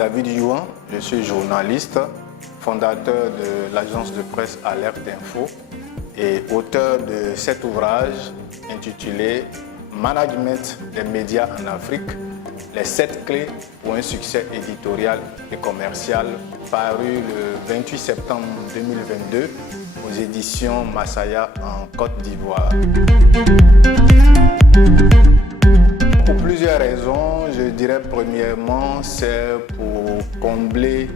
David Youan, je suis journaliste, fondateur de l'agence de presse Alerte Info et auteur de cet ouvrage intitulé Management des médias en Afrique, les 7 clés pour un succès éditorial et commercial, paru le 28 septembre 2022 aux éditions Masaya en Côte d'Ivoire. Pour plusieurs raisons, je dirais premièrement, c'est pour combler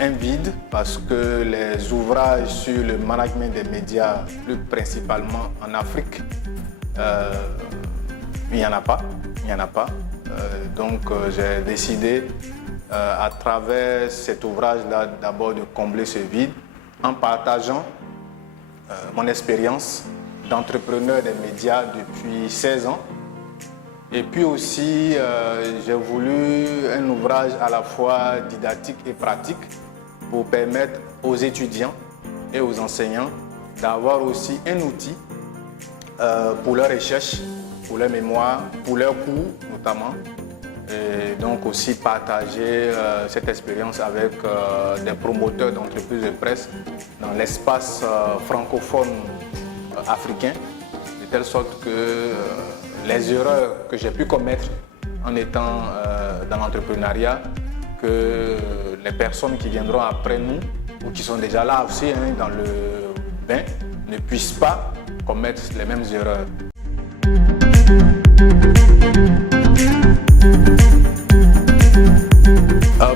un vide, parce que les ouvrages sur le management des médias, plus principalement en Afrique, il n'y en a pas. Donc j'ai décidé à travers cet ouvrage-là d'abord de combler ce vide en partageant mon expérience d'entrepreneur des médias depuis 16 ans. Et puis aussi, j'ai voulu un ouvrage à la fois didactique et pratique pour permettre aux étudiants et aux enseignants d'avoir aussi un outil pour leur recherche, pour leur mémoire, pour leurs cours notamment. Et donc aussi partager cette expérience avec des promoteurs d'entreprises de presse dans l'espace francophone africain, de telle sorte que les erreurs que j'ai pu commettre en étant dans l'entrepreneuriat, que les personnes qui viendront après nous ou qui sont déjà là aussi dans le bain ne puissent pas commettre les mêmes erreurs.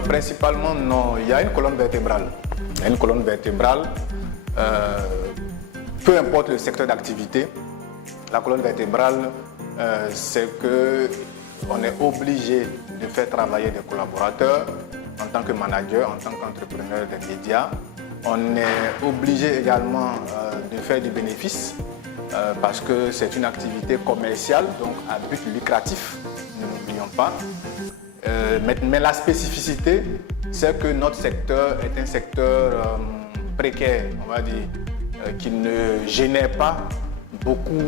Principalement, non. Il y a une colonne vertébrale. Peu importe le secteur d'activité, la colonne vertébrale, c'est qu'on est obligé de faire travailler des collaborateurs en tant que manager, en tant qu'entrepreneur des médias. On est obligé également de faire du bénéfice parce que c'est une activité commerciale, donc à but lucratif, ne l'oublions pas. Mais la spécificité, c'est que notre secteur est un secteur précaire, on va dire, qui ne génère pas beaucoup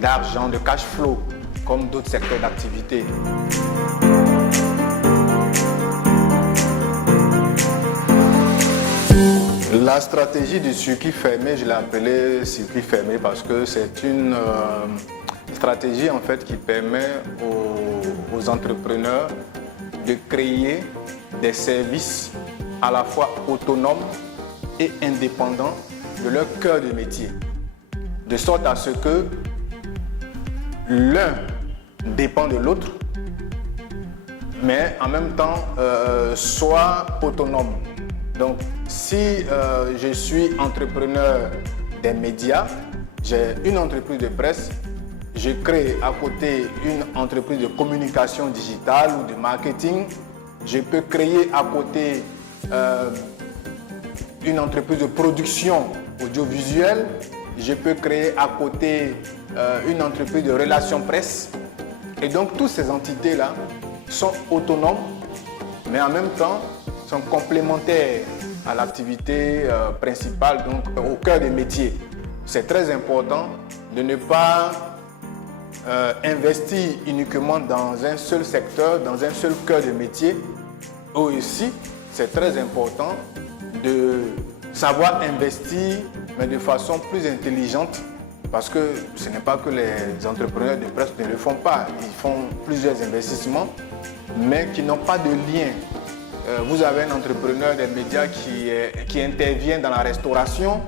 d'argent, de cash flow, comme d'autres secteurs d'activité. La stratégie du circuit fermé, je l'ai appelée circuit fermé parce que c'est une stratégie en fait qui permet aux entrepreneurs de créer des services à la fois autonomes et indépendants de leur cœur de métier, de sorte à ce que l'un dépend de l'autre, mais en même temps soit autonome. Donc si je suis entrepreneur des médias, j'ai une entreprise de presse, je crée à côté une entreprise de communication digitale ou de marketing. Je peux créer à côté une entreprise de production audiovisuelle. Je peux créer à côté une entreprise de relations presse. Et donc, toutes ces entités-là sont autonomes, mais en même temps sont complémentaires à l'activité principale, donc au cœur des métiers. C'est très important de ne pas investir uniquement dans un seul secteur, dans un seul cœur de métier. Aussi, c'est très important de savoir investir, mais de façon plus intelligente, parce que ce n'est pas que les entrepreneurs de presse ne le font pas. Ils font plusieurs investissements, mais qui n'ont pas de lien. Vous avez un entrepreneur des médias qui intervient dans la restauration,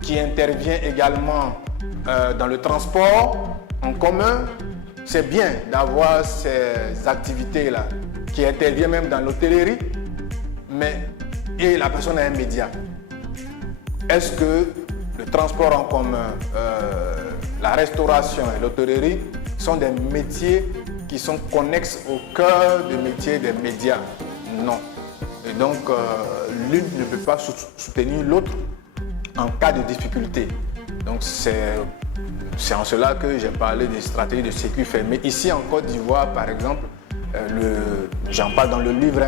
qui intervient également dans le transport en commun. C'est bien d'avoir ces activités-là, qui interviennent même dans l'hôtellerie, et la personne a un média. Est-ce que le transport en commun, la restauration et l'hôtellerie sont des métiers qui sont connexes au cœur des métiers des médias? Non. Et donc, l'une ne peut pas soutenir l'autre en cas de difficulté. Donc, c'est en cela que j'ai parlé de stratégie de circuit fermé. Ici, en Côte d'Ivoire, par exemple, j'en parle dans le livre,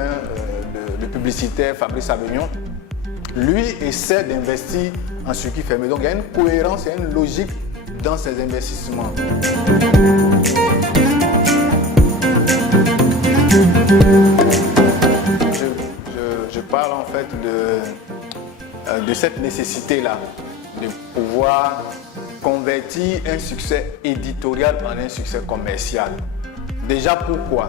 le publicitaire Fabrice Avignon, lui essaie d'investir en circuit fermé. Donc, il y a une cohérence, il y a une logique dans ces investissements. Je fait de cette nécessité-là, de pouvoir convertir un succès éditorial en un succès commercial. Déjà pourquoi?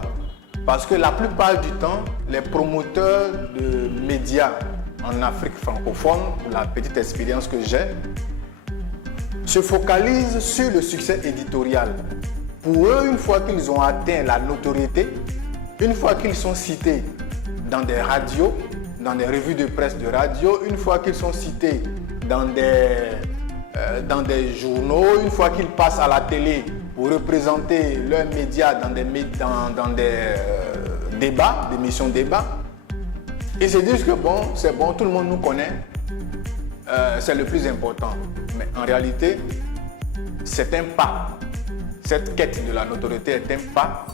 Parce que la plupart du temps, les promoteurs de médias en Afrique francophone, pour la petite expérience que j'ai, se focalisent sur le succès éditorial. Pour eux, une fois qu'ils ont atteint la notoriété, une fois qu'ils sont cités dans des radios, dans des revues de presse de radio, une fois qu'ils sont cités dans des journaux, une fois qu'ils passent à la télé pour représenter leurs médias dans des débats, des émissions débats, ils se disent que bon, c'est bon, tout le monde nous connaît, c'est le plus important. Mais en réalité, c'est un pas. Cette quête de la notoriété est un pas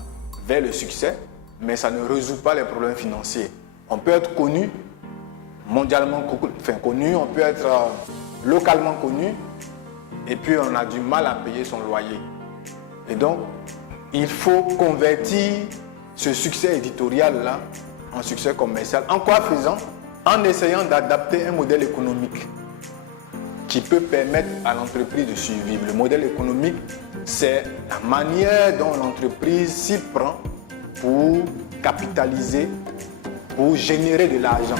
vers le succès, mais ça ne résout pas les problèmes financiers. On peut être connu, mondialement connu, on peut être localement connu, et puis on a du mal à payer son loyer. Et donc, il faut convertir ce succès éditorial-là en succès commercial. En quoi faisant? En essayant d'adapter un modèle économique qui peut permettre à l'entreprise de survivre. Le modèle économique, c'est la manière dont l'entreprise s'y prend pour capitaliser, pour générer de l'argent.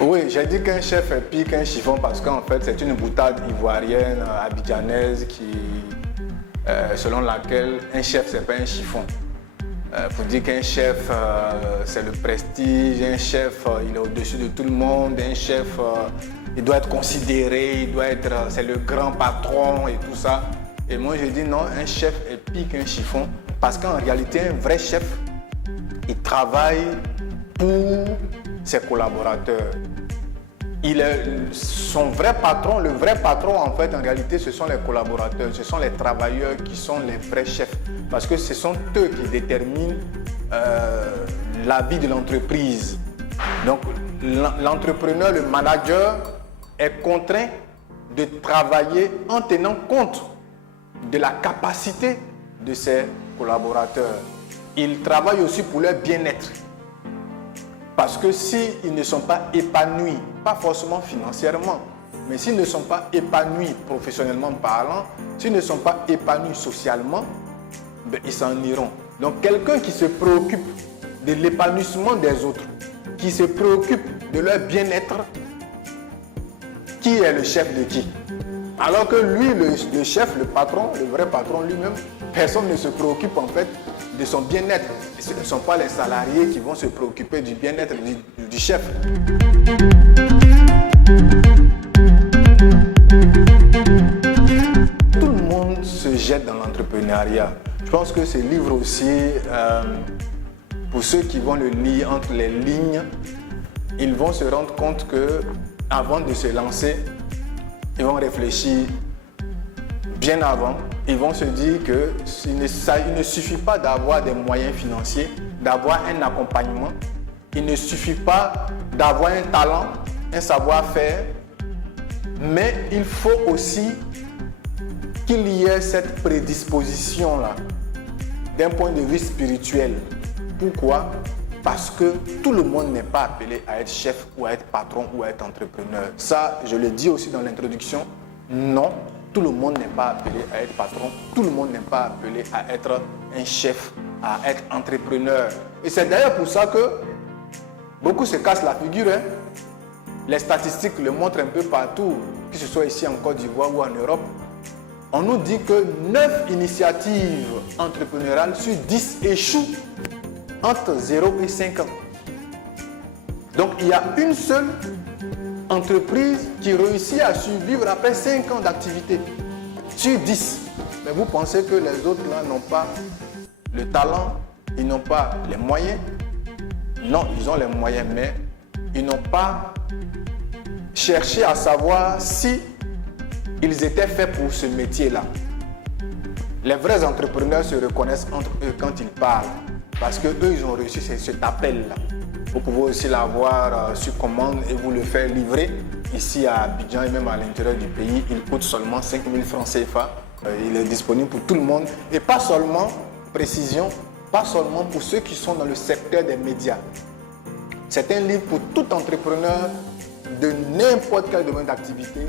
Oui, j'ai dit qu'un chef est pire qu'un chiffon parce qu'en fait, c'est une boutade ivoirienne, abidjanaise, selon laquelle un chef, c'est pas un chiffon. Pour dire qu'un chef, c'est le prestige, un chef, il est au-dessus de tout le monde, un chef, il doit être considéré, c'est le grand patron et tout ça. Et moi, je dis non, un chef est pire qu'un chiffon parce qu'en réalité, un vrai chef, il travaille pour ses collaborateurs. Son vrai patron, le vrai patron en fait en réalité ce sont les collaborateurs, ce sont les travailleurs qui sont les vrais chefs parce que ce sont eux qui déterminent la vie de l'entreprise. Donc l'entrepreneur, le manager est contraint de travailler en tenant compte de la capacité de ses collaborateurs. Il travaille aussi pour leur bien-être. Parce que s'ils ne sont pas épanouis, pas forcément financièrement, mais s'ils ne sont pas épanouis professionnellement parlant, s'ils ne sont pas épanouis socialement, ben, ils s'en iront. Donc quelqu'un qui se préoccupe de l'épanouissement des autres, qui se préoccupe de leur bien-être, qui est le chef de qui? Alors que lui, le chef, le patron, le vrai patron lui-même, personne ne se préoccupe en fait de son bien-être. Et ce ne sont pas les salariés qui vont se préoccuper du bien-être du chef. Tout le monde se jette dans l'entrepreneuriat. Je pense que ce livre aussi, pour ceux qui vont le lire entre les lignes, ils vont se rendre compte que avant de se lancer, ils vont réfléchir bien avant. Ils vont se dire qu'il ne suffit pas d'avoir des moyens financiers, d'avoir un accompagnement. Il ne suffit pas d'avoir un talent, un savoir-faire, mais il faut aussi qu'il y ait cette prédisposition-là d'un point de vue spirituel. Pourquoi? Parce que tout le monde n'est pas appelé à être chef ou à être patron ou à être entrepreneur. Ça, je le dis aussi dans l'introduction, non. Tout le monde n'est pas appelé à être patron, tout le monde n'est pas appelé à être un chef, à être entrepreneur. Et c'est d'ailleurs pour ça que beaucoup se cassent la figure. Hein. Les statistiques le montrent un peu partout, que ce soit ici en Côte d'Ivoire ou en Europe. On nous dit que 9 initiatives entrepreneuriales sur 10 échouent entre 0 et 5 ans. Donc il y a une seule entreprise qui réussit à survivre après 5 ans d'activité sur 10. Mais vous pensez que les autres là n'ont pas le talent, ils n'ont pas les moyens? Non, ils ont les moyens, mais ils n'ont pas cherché à savoir si ils étaient faits pour ce métier-là. Les vrais entrepreneurs se reconnaissent entre eux quand ils parlent, parce qu'eux, ils ont réussi cet appel-là. Vous pouvez aussi l'avoir sur commande et vous le faire livrer ici à Abidjan et même à l'intérieur du pays. Il coûte seulement 5 000 francs CFA. Il est disponible pour tout le monde et pas seulement précision, pas seulement pour ceux qui sont dans le secteur des médias. C'est un livre pour tout entrepreneur de n'importe quel domaine d'activité.